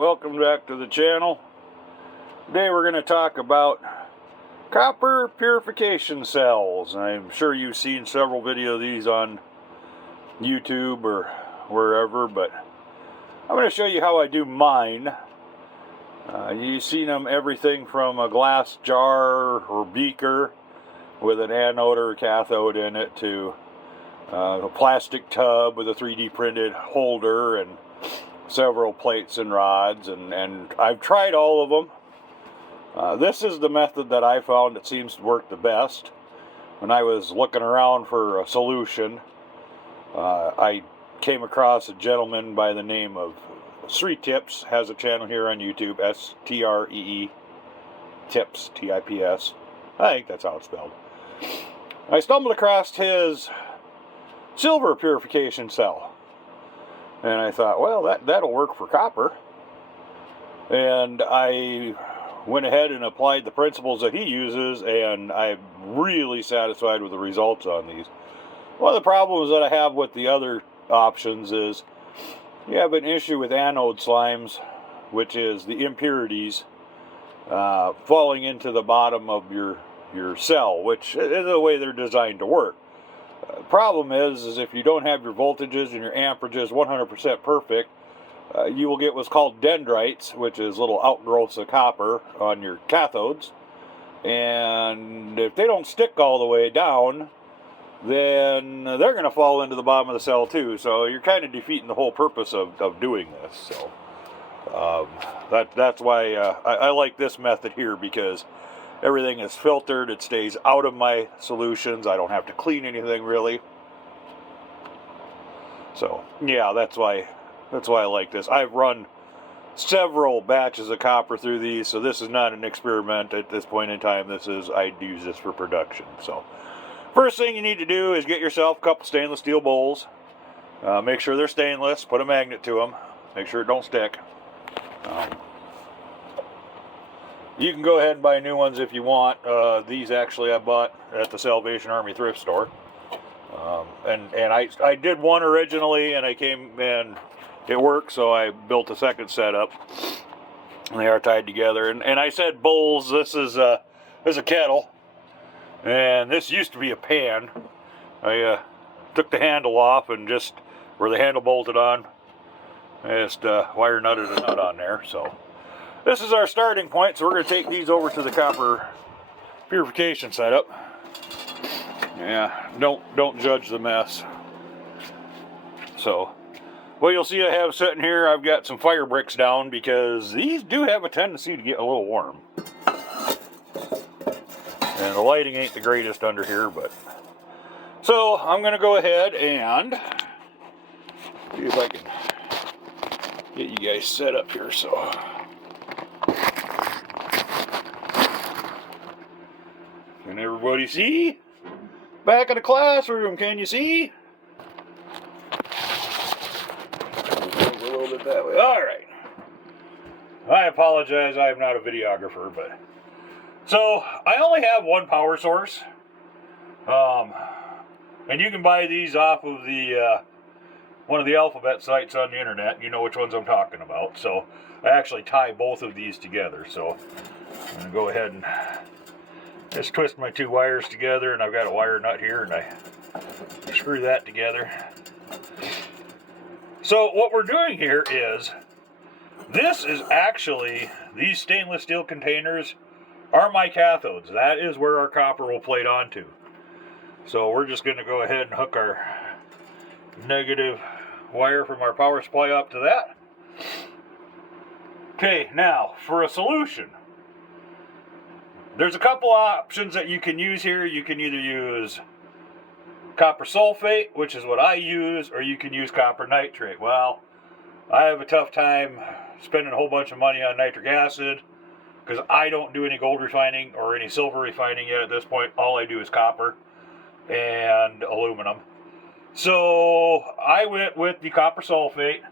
welcome back to the channel. Today we're going to talk about copper purification cells. I'm sure you've seen several videos of these on YouTube or wherever, but I'm going to show you how I do mine. You've seen them everything from a glass jar or beaker with an anode or cathode in it to a plastic tub with a 3D printed holder and several plates and rods, and I've tried all of them. This is the method that I found that seems to work the best. When I was looking around for a solution, I came across a gentleman by the name of Sree Tips, has a channel here on YouTube, S-T-R-E-E, Tips, T-I-P-S. I think that's how it's spelled. I stumbled across his silver purification cell. And I thought, well, that'll work for copper. And I went ahead and applied the principles that he uses, and I'm really satisfied with the results on these. One of the problems that I have with the other options is you have an issue with anode slimes, which is the impurities falling into the bottom of your cell, which is the way they're designed to work. The problem is if you don't have your voltages and your amperages 100% perfect, you will get what's called dendrites, which is little outgrowths of copper on your cathodes. And if they don't stick all the way down, then they're going to fall into the bottom of the cell too. So you're kind of defeating the whole purpose of doing this. So that's why I like this method here, because everything is filtered. It stays out of my solutions. I don't have to clean anything really. So yeah, that's why I like this. I've run several batches of copper through these, so this is not an experiment at this point in time. I use this for production. So first thing you need to do is get yourself a couple stainless steel bowls. Make sure they're stainless. Put a magnet to them. Make sure it don't stick. You can go ahead and buy new ones if you want. These actually I bought at the Salvation Army thrift store. And I did one originally, and I came and it worked, so I built a second setup. And they are tied together. And I said bowls. This is a kettle, and this used to be a pan. I took the handle off, and just where the handle bolted on, I just wire nutted a nut on there. So this is our starting point, so we're going to take these over to the copper purification setup. Yeah, don't judge the mess. So, what you'll see I have sitting here, I've got some fire bricks down, because these do have a tendency to get a little warm. And the lighting ain't the greatest under here, but... So, I'm going to go ahead and see if I can get you guys set up here, so... Can everybody see? Back in the classroom, can you see? A little bit that way. All right. I apologize, I'm not a videographer, but... So, I only have one power source. And you can buy these off of the, one of the alphabet sites on the internet. You know which ones I'm talking about. So, I actually tie both of these together. So, I'm going to go ahead and just twist my two wires together, and I've got a wire nut here, and I screw that together. So what we're doing here is, this is actually, these stainless steel containers are my cathodes. That is where our copper will plate onto. So we're just going to go ahead and hook our negative wire from our power supply up to that. Okay, now for a solution. There's a couple options that you can use here. You can either use copper sulfate, which is what I use, or you can use copper nitrate. Well, I have a tough time spending a whole bunch of money on nitric acid, because I don't do any gold refining or any silver refining yet at this point. All I do is copper and aluminum. So I went with the copper sulfate.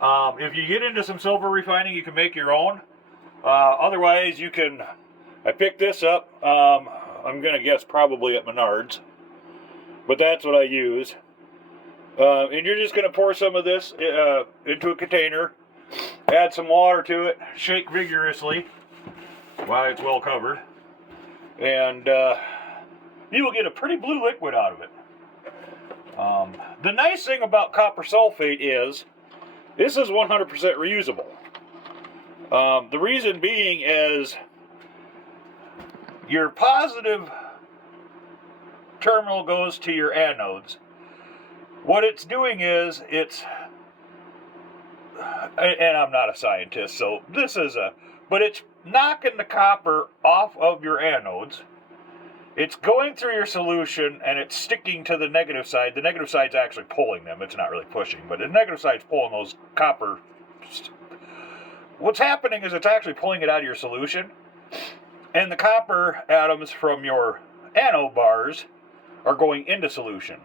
If you get into some silver refining, you can make your own. Otherwise, you can... I picked this up, I'm going to guess probably at Menards, but that's what I use. And you're just going to pour some of this into a container. Add some water to it, shake vigorously while it's well covered, and you will get a pretty blue liquid out of it. The nice thing about copper sulfate is this is 100% reusable. The reason being is your positive terminal goes to your anodes. What it's doing is and I'm not a scientist, so but it's knocking the copper off of your anodes. It's going through your solution and it's sticking to the negative side. The negative side's actually pulling them. It's not really pushing, but the negative side's pulling those copper. What's happening is it's actually pulling it out of your solution, and the copper atoms from your anode bars are going into solution.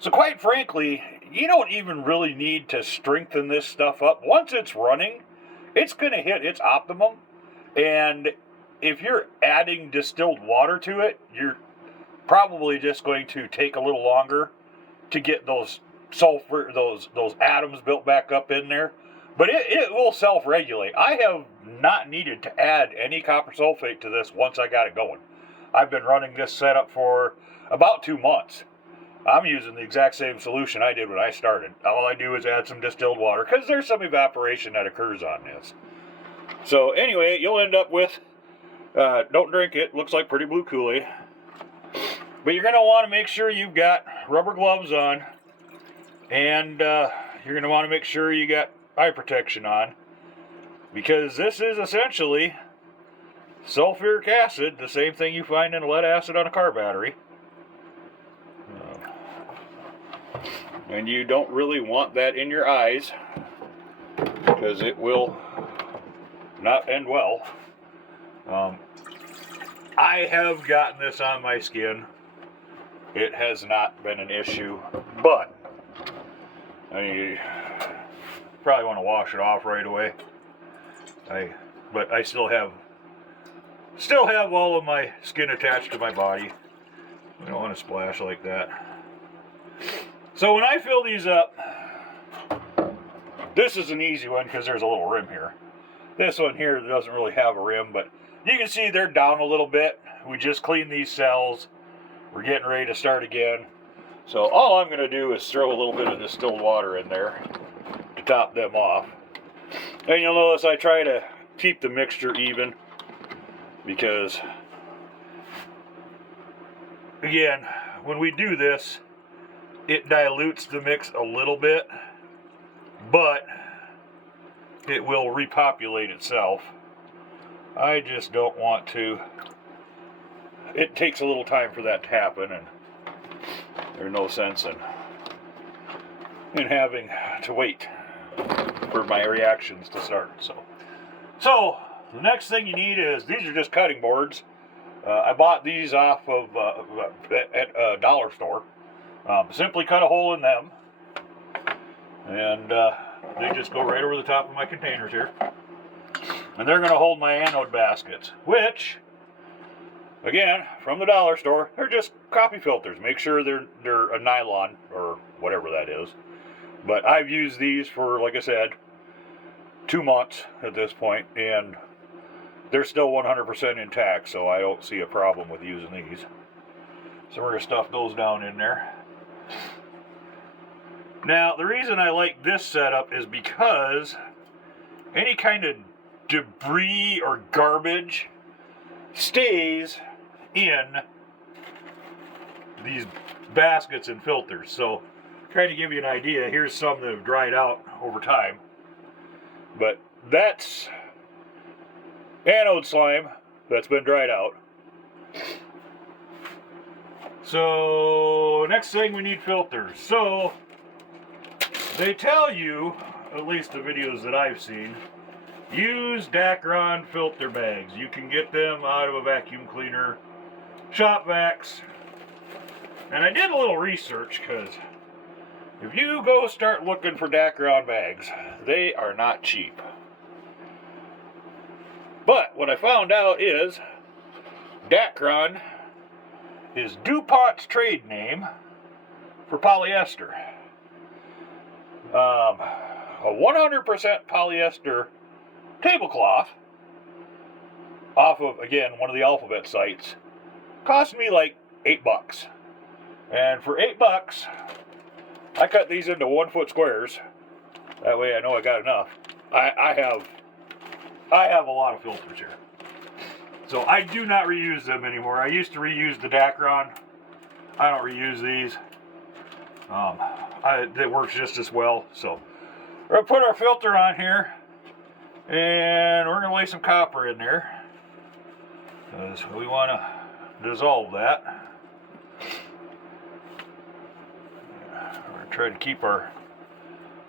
So quite frankly, you don't even really need to strengthen this stuff up. Once it's running, it's going to hit its optimum, and if you're adding distilled water to it, you're probably just going to take a little longer to get those sulfur, those atoms built back up in there. But it will self-regulate. I have not needed to add any copper sulfate to this once I got it going. I've been running this setup for about 2 months. I'm using the exact same solution I did when I started. All I do is add some distilled water because there's some evaporation that occurs on this. So anyway, you'll end up with, don't drink it, looks like pretty blue Kool-Aid. But you're going to want to make sure you've got rubber gloves on, and you're going to want to make sure you got eye protection on, because this is essentially sulfuric acid, the same thing you find in a lead acid on a car battery. And you don't really want that in your eyes, because it will not end well. I have gotten this on my skin. It has not been an issue, but you probably want to wash it off right away. But I still have all of my skin attached to my body. I don't want to splash like that. So when I fill these up, this is an easy one because there's a little rim here. This one here doesn't really have a rim, but you can see they're down a little bit. We just cleaned these cells. We're getting ready to start again. So all I'm going to do is throw a little bit of distilled water in there to top them off. And you'll notice I try to keep the mixture even, because again, when we do this, it dilutes the mix a little bit, but it will repopulate itself. I just don't want to. It takes a little time for that to happen, and there's no sense in having to wait for my reactions to start. So the next thing you need is, these are just cutting boards. I bought these off of at a dollar store. Simply cut a hole in them, and they just go right over the top of my containers here. And they're going to hold my anode baskets, which, again, from the dollar store, they're just coffee filters. Make sure they're a nylon or whatever that is. But I've used these for, like I said, 2 months at this point, and they're still 100% intact, so I don't see a problem with using these. So we're going to stuff those down in there. Now, the reason I like this setup is because any kind of debris or garbage stays in these baskets and filters. So, trying to give you an idea, here's some that have dried out over time. But that's anode slime that's been dried out. So, next thing, we need filters. So, they tell you, at least the videos that I've seen, use Dacron filter bags. You can get them out of a vacuum cleaner, shop vacs. And I did a little research, because if you go start looking for Dacron bags, they are not cheap. But what I found out is Dacron is DuPont's trade name for polyester. a 100% polyester tablecloth off of, again, one of the alphabet sites. Cost me like $8. And for $8, I cut these into 1 foot squares. That way I know I got enough. I have a lot of filters here. So I do not reuse them anymore. I used to reuse the Dacron. I don't reuse these. It works just as well. So we're going to put our filter on here. And we're going to lay some copper in there. Because we want to dissolve that. We're going to try to keep our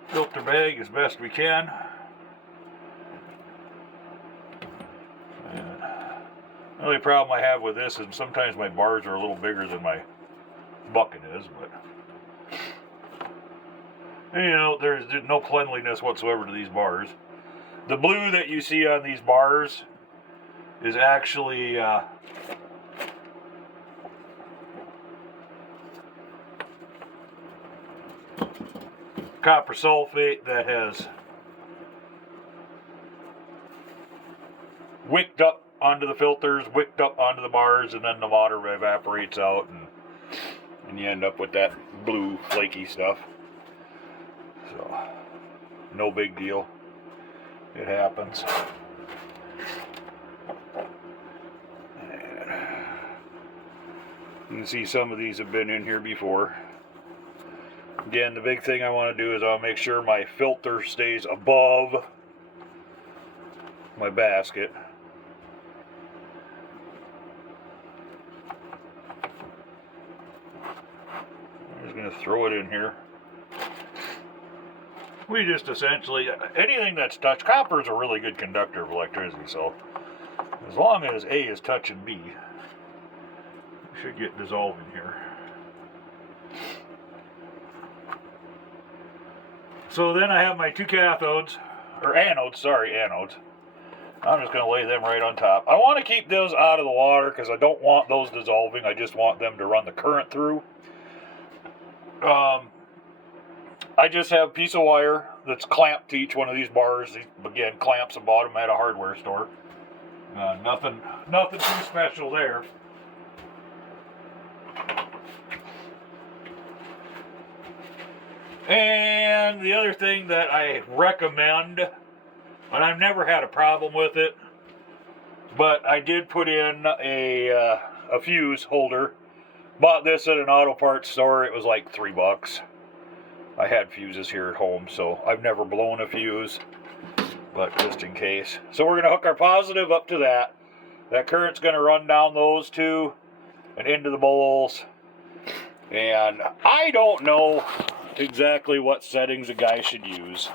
filter bag as best we can. And the only problem I have with this is sometimes my bars are a little bigger than my bucket is, but you know, there's no cleanliness whatsoever to these bars. The blue that you see on these bars is actually copper sulfate that has wicked up onto the filters, wicked up onto the bars, and then the water evaporates out, and you end up with that blue flaky stuff. So, no big deal. It happens. And you can see some of these have been in here before. Again, the big thing I want to do is I'll make sure my filter stays above my basket. I'm just going to throw it in here. We just essentially, anything that's touched, copper is a really good conductor of electricity, so as long as A is touching B, it should get dissolved in here. So then I have my two cathodes, or anodes, sorry, anodes. I'm just going to lay them right on top. I want to keep those out of the water because I don't want those dissolving. I just want them to run the current through. I just have a piece of wire that's clamped to each one of these bars. Again, clamps I bought them at a hardware store. Nothing too special there. And the other thing that I recommend, and I've never had a problem with it, but I did put in a fuse holder. Bought this at an auto parts store. It was like $3. I had fuses here at home, so I've never blown a fuse, but just in case. So we're going to hook our positive up to that. That current's going to run down those two and into the bowls. And I don't know exactly what settings a guy should use.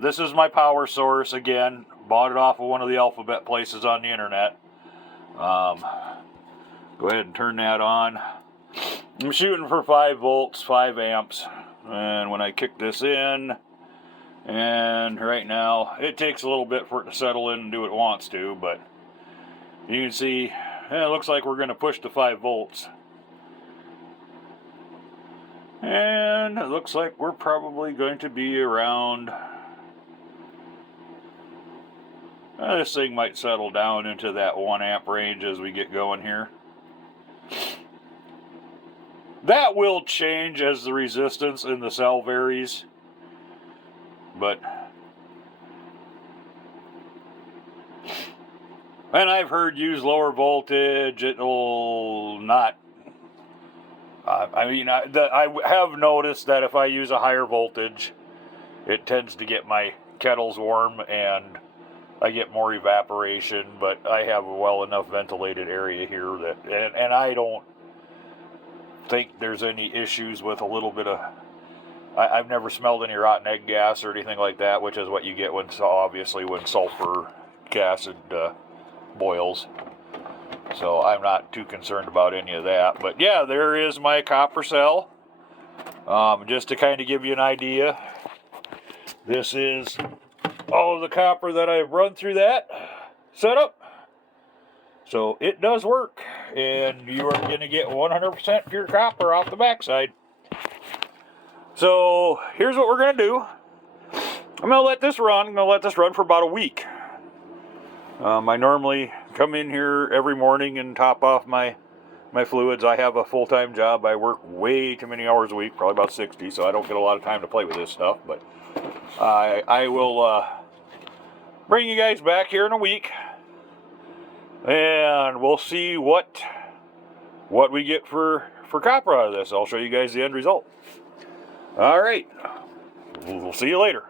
This is my power source. Again, bought it off of one of the alphabet places on the internet. Go ahead and turn that on. I'm shooting for 5 volts, 5 amps. And when I kick this in, and right now, it takes a little bit for it to settle in and do what it wants to, but you can see, it looks like we're going to push the 5 volts. And it looks like we're probably going to be around, this thing might settle down into that 1 amp range as we get going here. That will change as the resistance in the cell varies, but, and I've heard use lower voltage, it'll not, I have noticed that if I use a higher voltage, it tends to get my kettles warm and I get more evaporation, but I have a well enough ventilated area here that, and I don't think there's any issues with a little bit of, I've never smelled any rotten egg gas or anything like that, which is what you get when, obviously, when sulfur acid boils. So I'm not too concerned about any of that. But yeah, there is my copper cell. Just to kind of give you an idea, this is all of the copper that I've run through that setup. So it does work, and you are going to get 100% pure copper off the backside. So here's what we're going to do. I'm going to let this run. I'm going to let this run for about a week. I normally come in here every morning and top off my fluids. I have a full-time job. I work way too many hours a week, probably about 60, so I don't get a lot of time to play with this stuff. But I will bring you guys back here in a week, and we'll see what we get for copper out of this. I'll show you guys the end result. All right. We'll see you later.